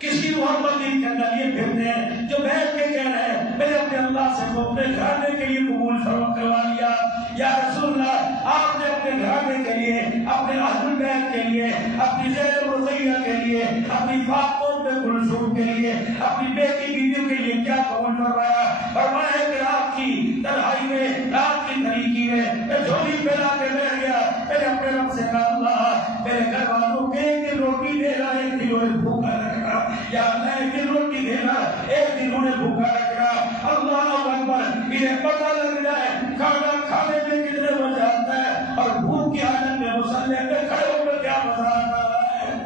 کس کی محبت کے اندر یہ پھرتے ہیں جو بیٹھ کے کہہ رہے ہیں میں نے اپنے اللہ سے کو اپنے گھرانے کے لیے قبول فرما کروا لیا، یا رسول اللہ آپ نے اپنے گھرانے کے لیے، اپنے اہل بیت کے لیے، اپنی زینب رضیہ کے لیے، اپنی فاطمہ کلثوم کے لیے، اپنی بیٹی بیویوں کے لیے کیا قبول فرمایا؟ فرمایا کہ رات کی تنہائی میں، رات کی تاریکی میں جھولی پھیلا کے بیٹھ گیا، میں نے اپنے رب سے کہا اللہ میرے گھر والوں کے ایک دن روٹی دے رہا، ایک دن انہیں بھوکا رکھنا، یا اللہ ایک دن روٹی دینا، ایک دن انہیں بھوکا رکھنا، اللہ اکبر، انہیں پتہ لگ جائے کھانا کھانے میں کتنے مزہ آتا ہے اور بھوک کی حالت میں مصلی پہ کھڑے ہو کر کیا مزہ آتا ہے۔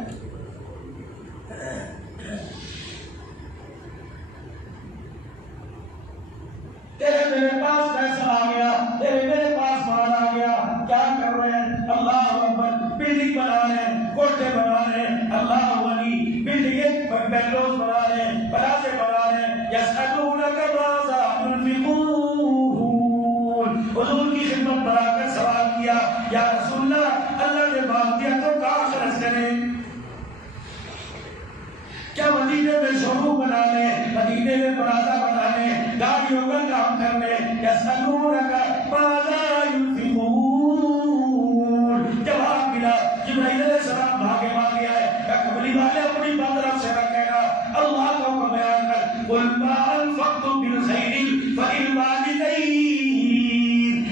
بینگلوز بنا رہے ہیں، پلازے بنا رہے ہیں، یسألونک ماذا ينفقون، حضور کی خدمت بنا کر سوال کیا یا رسول اللہ اللہ نے مال دیا تو کہاں خرچ کریں؟ کیا مدینے میں شو روم بنا لیں، مدینے میں پلازہ بنا لیں، گاڑیوں کا کام کر لیں؟ یسألونک ماذا ينفقون، جواب ملا جبرائیل علیہ السلام بھاگے بھاگے آئے کہ قبلی والے اپنی بات رب سے رکھے گا، اللہ کو بیان کر قل ما انفقتم من خیر فللوالدین،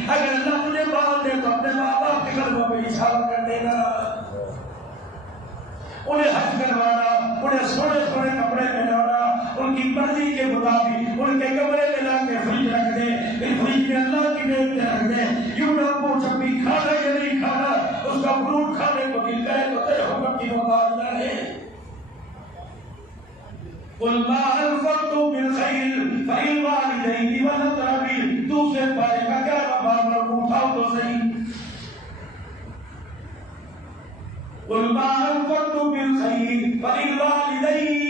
اگر اللہ مجھے مال دے تو اپنے ماں باپ کے قلبوں میں اشارہ کر دینا، انہیں حج کروانا، انہیں سونے سونے کپڑے پہنانا، ان کی مرضی کے مطابق ان کے کمرے میں لا کے فریج رکھ دے، ان فریج میں اللہ کی نعمتیں رکھ دے، یوں نہ پوچھ ابھی کھانا یا نہیں کھانا، اس کا فروٹ کھانے کو دل کرے تو تیرے حکم کی محتاج نہ رہے۔ قل ما انفقتم من خیر فللوالدین والاقربین، دوسرے پارے کا کیا بابا اٹھاؤ تو صحیح، قل ما انفقتم من خیر فللوالدین،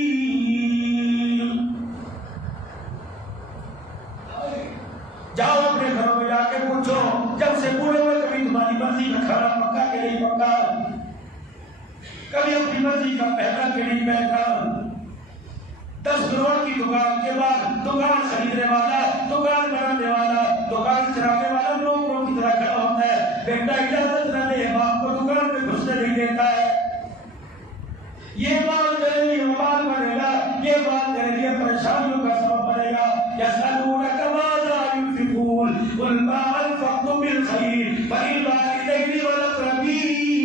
جاؤ اپنے گھروں میں جا کے پوچھو جب سے پورے ہوئے کبھی تمہاری مرضی کا کھانا پکا کہ نہیں پکا، کبھی اپنی مرضی کا پہنا کہ نہیں پہنا، 10 کروڑ کی دکان کے بعد دکان خریدنے والا، دکان بنانے والا، دکان چلانے والا لوگوں کی طرح کھڑا ہوتا ہے، بیٹا اجازت نہ لے باپ کو دکان میں گھسنے نہیں دیتا ہے، یہ بات کرے گی مال بنے گا، یہ بات کرے گی پریشانیوں کا سبب بنے گا۔ یسألونک ماذا ينفقون قل ما انفقتم من خیر فللوالدین والاقربین۔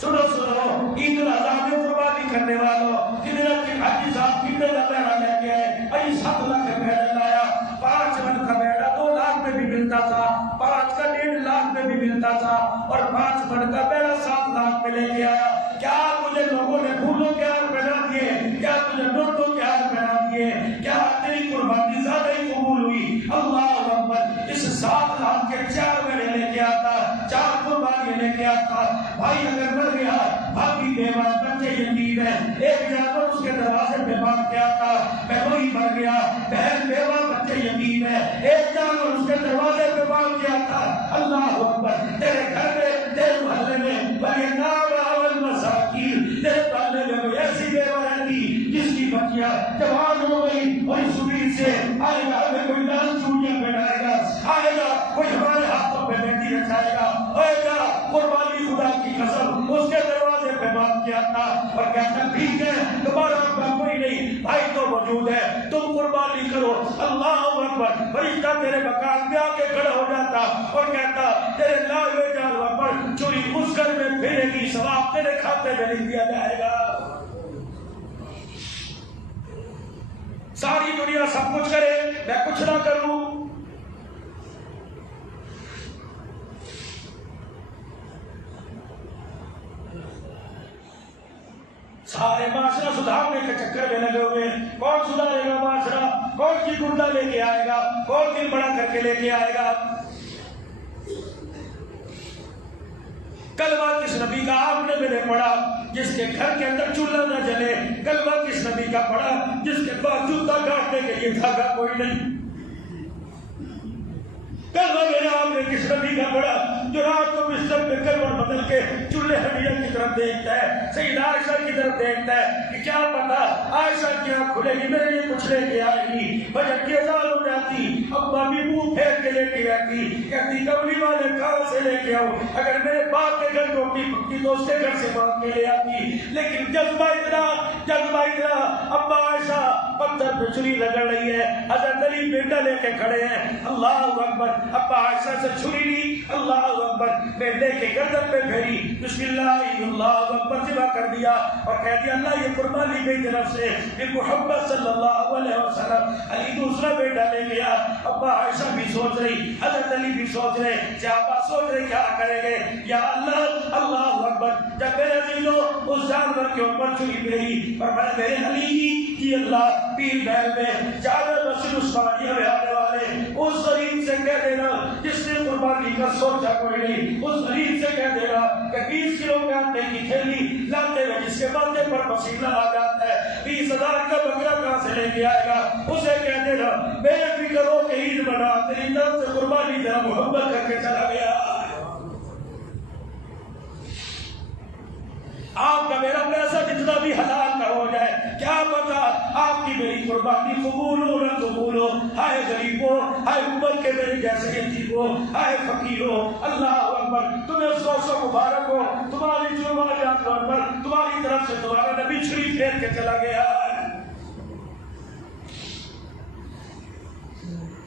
سنو سنو، عید الاضحیٰ میں قربانی کرنے والوں جنہیں کہ حاجی صاحب کتنے کا بیڑا لے کے آئے، 7 لاکھ کا بیڑا لایا، 5 من کا بیڑا 2 لاکھ میں بھی ملتا تھا، 5 کا 1.5 لاکھ میں بھی ملتا تھا، اور 5 من کا بیڑا 7 لاکھ میں لے کے آیا۔ کیا مجھے لوگوں نے پھولوں کے ہار پہنا دیے؟ کیا تجھے نوٹوں کے ہار پہنا دیے؟ کیا تیری قربانی زیادہ ہی قبول ہوئی؟ اللہ اکبر، اس 7 لاکھ کے 4 بیڑے لے کے آتا، 4 قربانی لے کے آتا، بھائی اگر مر گیا، بھابھی بیوہ بچے یتیم ہیں، ایک جانور اس کے دروازے پہ باندھ کے آتا، میں وہی مر گیا، بہن بیوہ بچے یتیم ہیں، ایک جانور اس کے دروازے پہ باندھ کے آتا، اللہ اکبر، تیرے گھر میں، تیرے محلے میں، تیرے پالنے میں کوئی ایسی بیوہ رہتی جس کی بچیاں جوان ہو گئی اور اس امید سے آئے گا ہمیں کوئی لال چوڑیاں پہنائے گا، آئے گا کوئی ہمارے ہاتھوں پہ مہندی رکھائے گا، آئے گا قربانی خدا کی قسم اس کے دروازے پہ باندھ کے آتا اور کہتا ٹھیک ہے تمہارا اپنا کوئی نہیں، بھائی تو موجود ہے، تم قربانی کرو۔ اللہ اکبر، فرشتہ تیرے مکان میں آ کے کھڑا ہو جاتا اور کہتا تیرے لائے ہوئے جانور پر چوری اس گھر میں پھیرے گی، ثواب تیرے کھاتے میں لکھ دیا جائے گا۔ ساری دنیا سب کچھ کرے، میں کچھ نہ کروں، سارے معاشرہ سدھارنے کے چکر میں لگے ہوئے ہیں۔ کون سدھارے گا معاشرہ؟ کون کی گردہ لے کے آئے گا؟ کون دل بڑا کر کے لے کے آئے گا؟ کلمہ کس نبی کا آپ نے میں نے پڑھا جس کے گھر کے اندر چولہا نہ جلے؟ کلمہ کس نبی کا پڑھا جس کے پاس جوتا کاٹنے کے لیے دھاگا کوئی نہیں؟ کلمہ میرے آپ نے کس نبی کا پڑھا جو رات کو بستر پہ کلمہ بدل کے چولہے حمیہ کی طرف دیکھتا ہے، سیدہ عائشہ کی طرف دیکھتا ہے کہ کیا پتا عائشہ کی آنکھ کھلے گی میرے لیے کچھ لے کے آئے گی، فجر کی اذان ہو جاتی، ابا بھی منہ پھیر کے لے کے آتی، کہتی کملی والے کہاں سے لے کے آؤ، اگر میرے باپ کے گھر روٹی پکتی تو اس کے گھر سے مانگ کے لے آتی، لیکن جذبہ اتنا ابا عائشہ پتھر پہ چھری رگڑ رہی ہے، حضرت علی بیٹا لے کے کھڑے ہیں، اللہ اکبر، ابا عائشہ سے چھری لی، اللہ اکبر، بیٹے کے گردن پہ پھیری، بسم اللہ اللہ اکبر ذبح کر دیا اور کہہ دیا اللہ یہ قربانی میری طرف سے محمد صلی اللہ علیہ وسلم۔ علی دوسرا بیٹا لے لیا، ابا عائشہ بھی سوچ رہی، حضرت علی بھی سوچ رہے، صحابہ سوچ رہے کیا کریں گے، یا اللہ اللہ اکبر، جب میرے عزیزوں اس جانور کے اوپر چھری پھیری اور میرے علی کی اللہ پیر محل میں جابر مسجد عثمانیہ میں آنے والے اس غریب سے کہہ دینا جس نے قربانی کا سوچا کوئی نہیں، اس غریب سے کہہ دینا کہ 20 کلو کے آٹے کی تھیلی لاتے ہوئے جس کے ماتھے پر پسینہ آ جاتا ہے، 20,000 کا بکرا کہاں سے لے کے آئے گا؟ اسے کہتے نا بے فکر ہو کے عید بنا، تیری طرف سے قربانی تیرا محبت کر کے چلا گیا۔ آپ کا میرا پیسہ جتنا بھی حلال نہ ہو جائے، کیا پتا آپ کی میری قربانی قبول ہو نہ قبول ہو۔ ہائے غریبوں، ہائے امت کے میرے جیسے یتیموں، ہائے فقیروں، اللہ اکبر، تمہیں سو مبارک ہو، تمہاری جرمہ جانور پر تمہاری طرف سے تمہارا نبی چھری پھیر کے چلا گیا۔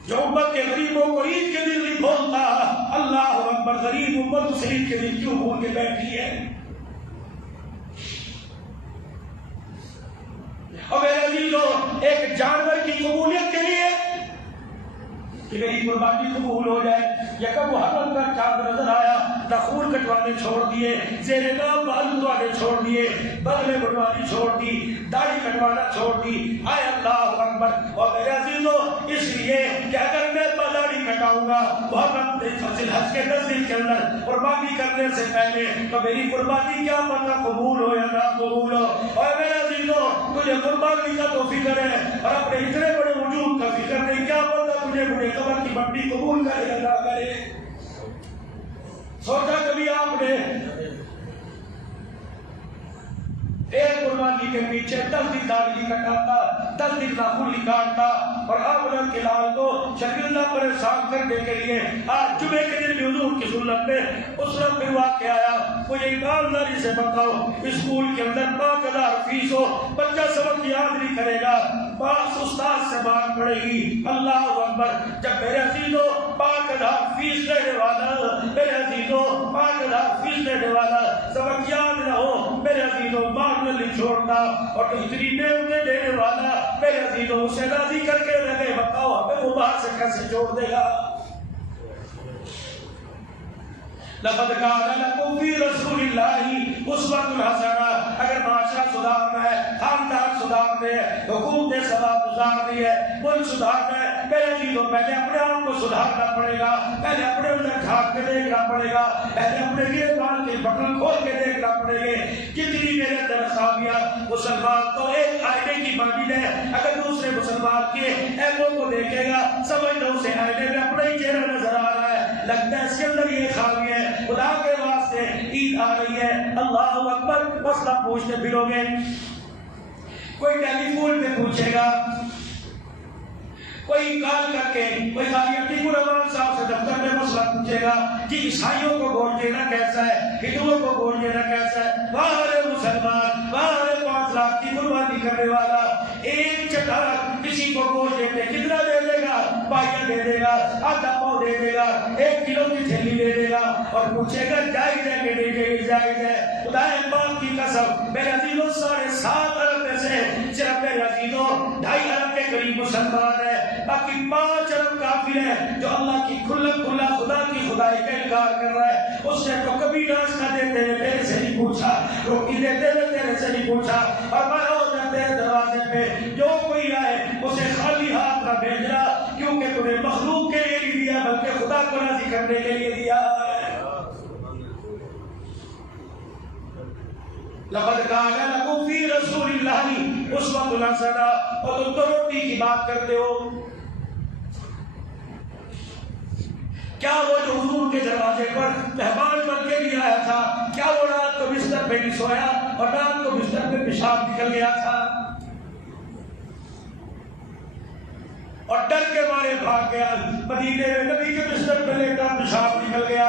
جو امت کے غریبوں کو عید کے دن نہیں بھولتا، اللہ اکبر، غریب امت اس عید کے دن کیوں بھول کے بیٹھی ہے؟ اور میرے عزیزوں، ایک جانور کی قبولیت کے لیے کہ میری قربانی قبول ہو جائے، یکم محرم کا چاند نظر آیا، نخون کٹوانے چھوڑ دیے، زیر نام بال کٹوانے چھوڑ دیے، بغلیں بڑھوانی چھوڑ دی، داڑھی کٹوانا چھوڑ دی۔ آئے اللہ اکبر! اور میرے عزیزوں، اس لیے کہ اگر میں داڑھی کٹاؤں گا محرم ذی الحج کے 10 دن کے اندر قربانی کرنے سے پہلے، تو میری قربانی کیا پتہ قبول ہو یا نہ قبول ہو۔ اور میرے عزیزوں، تجھے قربانی کا تو فکر ہے اور اپنے اتنے بڑے وجود کا فکر نہیں، کیا پتہ تجھے مجھے قبر کی مٹی قبول کرے یا نہ کرے۔ سوچا کبھی آپ نے ایک قربانی کے پیچھے 10 دن داڑھی کٹاتا، 10 دن ناخن نکالتا، اور اپنا کلال کو شکیلہ پریشان کرنے کے لیے آج جمعے کے دن بھی حضور کی سنت میں اسرت میں واقع آیا۔ مجھے ایمانداری سے بتاؤ، اسکول کے اندر 5,000 فیس ہو، بچہ سبق یاد نہیں کرے گا، پاس استاد سے بات پڑے گی۔ اللہ اکبر! جب میرے عزیزوں 5,000 فیس لینے والا، میرے عزیزوں 5,000 فیس لینے والا سبق یاد نہ ہو، میرے عزیزوں نہیں چھوڑتا، اور اتنی نعمتیں دینے والا میرے عزیزوں اسے راضی کر کے رہے، بتاؤ ہمیں وہ باہر سے کیسے چھوڑ دے گا؟ لقد كان لكم في رسول الله اسوة حسنة۔ اگر معاشرہ سدھارنا ہے، خاندان سدھارنے ہے، حکومت ثواب گزارنی ہے، ملک سدھارنا ہے، میرے عزیزوں پہلے اپنے آپ کو سدھارنا پڑے گا، پہلے اپنے اندر جھانک کے دیکھنا پڑے گا، پہلے اپنے گریبان کی بٹن کھول کے دیکھنا پڑے گا۔ کتنی میرے اندر خامیاں، مسلمان تو ایک آئینے کی مانند ہے، اگر دوسرے مسلمان کے عیبوں کو دیکھے گا سمجھنا اسے آئینے میں اپنا ہی چہرہ نظر آ رہا ہے، لگتا ہے اس کے اندر یہ خامی ہے۔ خدا کے واسطے عید آ رہی ہے، اللہ اکبر، مسئلہ پوچھتے پھرو گے، کوئی ٹیلی فون پہ پوچھے گا، کوئی کال کر کے، کوئی قاضی عتیق الرحمان صاحب سے دفتر میں مسئلہ پوچھے گا کہ عیسائیوں کو گوشت دینا کیسا ہے، ہندوؤں کو گوشت دینا کیسا ہے۔ باہر مسلمان، باہر 5 لاکھ کی قربانی کرنے والا ایک چٹار کسی کو گوشت دیتے کتنا دے دے گا؟ پائیا دے دے گا، آدھا پاؤ دے دے گا، 1 کلو کی تھیلی دے دے گا، اور پوچھے گا جائز ہے کہ نہیں جائز ہے؟ خدا پاک کی قسم، میرے عزیزوں 7.5 ارب میں سے صرف میرے عزیزوں 2.5 ارب کے قریب مسلمان ہیں، باقی 5 ارب کافر ہے جو اللہ کی کھلا خدا کی خدائی کا انکار کر رہا ہے۔ اس نے تو کبھی ناشتہ دیتے ہوئے میرے سے نہیں پوچھا، روٹی دیتے ہوئے میرے سے نہیں پوچھا، اور میں تیرے دروازے پہ جو کوئی آئے اسے خالی ہاتھ نہ بھیجنا، کیونکہ تمہیں مخلوق کے لیے نہیں دیا بلکہ خدا کو راضی کرنے کے لیے دیا ہے۔ لقد كان لكم في رسول الله اسوة حسنة۔ اور تم تو روٹی کی بات کرتے ہو، کیا وہ جو حضور کے دروازے پر مہمان بن کے نہیں آیا تھا، کیا وہ رات کو بستر پہ نہیں سویا اور رات کو بستر پہ پیشاب نکل گیا تھا اور ڈر کے مارے بھاگ گیا؟ مدینے میں نبی کے بستر پہ لیٹا پیشاب نکل گیا،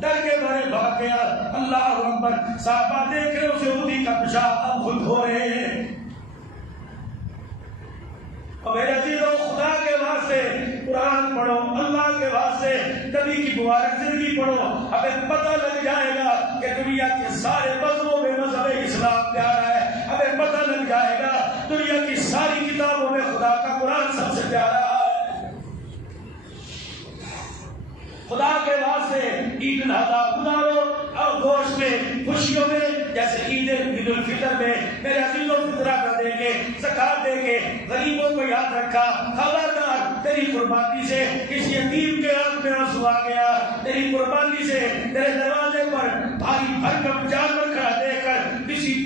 ڈر کے مارے بھاگ گیا۔ اللہ اکبر! صحابہ دیکھ رہے اسے یہودی کا پیشاب اب خود ہو رہے ہیں۔ اور میرے عزیزوں خدا کے واسطے قرآن پڑھو، اللہ کے واسطے نبی کی مبارک زندگی پڑھو، ہمیں پتہ لگ جائے گا کہ دنیا کے سارے مذہبوں میں مذہب اسلام پیارا ہے، ہمیں پتہ لگ جائے گا دنیا کی ساری کتابوں میں خدا کا قرآن سب سے پیارا ہے۔ خدا کے واسطے عید الاضحیٰ گزارو، اور گوشت میں خوشیوں میں جیسے عید الفطر میں میرے عزیزوں فطرہ کر دیں گے، زکات دیں گے، غریبوں کو یاد رکھا، خبردار تیری قربانی سے کسی یتیم کے آنکھ میں آنسو آ گیا، تیری قربانی سے تیرے دروازے پر بھاری بھرکم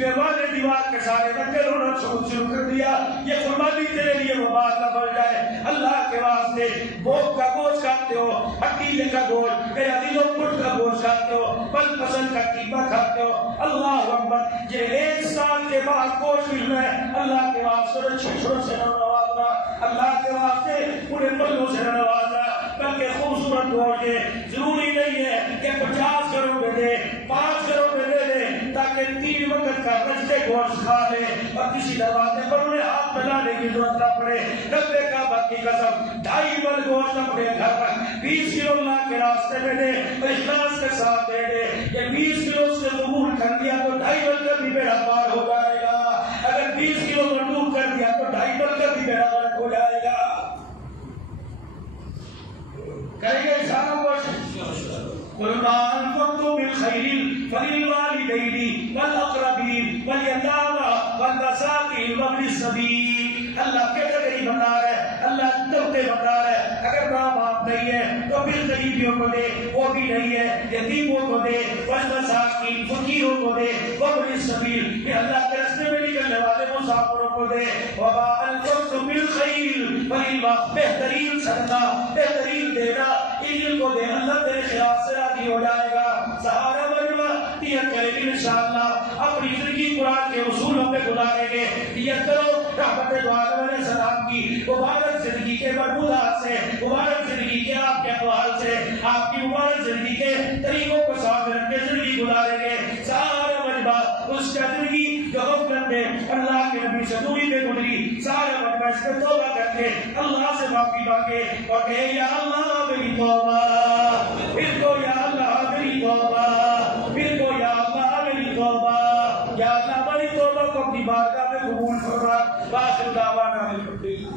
چیخے والے دیوار کے سارے بچے رونا شروع کر دیا. یہ قربانی تیرے لیے مبارک نہ بن جائے. اللہ کے واسطے بوک کا گوشت کھاتے ہو, حقیقے کا گوشت, میرا دل و پٹ کا گوشت کھاتے ہو, پل پسند کا قیمہ کھاتے ہو. اللہ اکبر. یہ 1 سال کے بعد گوشت مل رہا ہے. اللہ کے واسطے چھوٹوں سے نوازنا, اللہ کے واسطے پورے پلوں سے نوازنا. بلکہ خوبصورت گوشت ہے. ضروری نہیں ہے کہ 50 کروڑ میں دے, 5 کروڑ میں دے دے, تاکہ 3 وقت کا رشتے گوشت کھا لے اور کسی دروازے پر انہیں ہاتھ پھیلانے کی ضرورت نہ پڑے. رب کعبہ کی قسم 2.5 من گوشت اپنے گھر پر 20 کلو اللہ کے راستے میں دے اور اخلاص کے ساتھ دے دے. یہ 20 کلو سے قبول کر دیا تو 2.5 من کا بھی میرا پار ہو جائے گا. اگر 20 کلو منسوخ کر دیا تو 2.5 من کا بھی میرا فرق ہو جائے گا. کریں گے سارا کوشش. قل ما انفقتم من خير فللوالدين والاقربين واليتامى والمساكين وابن السبيل. اللہ کیٹیگری بتا رہا ہے, اللہ طبقے بتا رہا ہے. اگر ماں باپ نہیں ہے تو پھر غریبیوں کو دے, وہ بھی نہیں ہے یتیموں کو دے, والمساکین فقیروں کو دے, وابن السبیل یہ اللہ کے راستے میں نکلنے والے مسافروں کو دے. وما انفقتم من خیر فللوالدین بہترین صدقہ, بہترین دینا ان کو دے, اللہ تیرے خیال سے راضی ہو جائے گا. سہارا مجمع نیت کریں گے انشاءاللہ اپنی زندگی قرآن کے اصولوں پہ گزاریں گے. نیت کرو رحمت دو عالم علیہ السلام کی مبارک زندگی کے بربودات سے, مبارک زندگی کے آپ کے اقوال سے, آپ کی مبارک زندگی کے طریقوں کو ساتھ رکھ کے زندگی گزاریں گے. سارا مجمع اس کا زندگی جو غفلت میں اللہ کے نبی سے دوری میں گزری, سارا مجمع اس پہ توبہ کر کے اللہ سے معافی مانگے اور کہے یا اللہ میری توبہ, پھر کو یا اللہ میری توبہ, پھر کو یا اللہ میری توبہ, یا اللہ میری توبہ کو اپنی بارگاہ میں قبول فرما. واخر دعوانا الحمدللہ.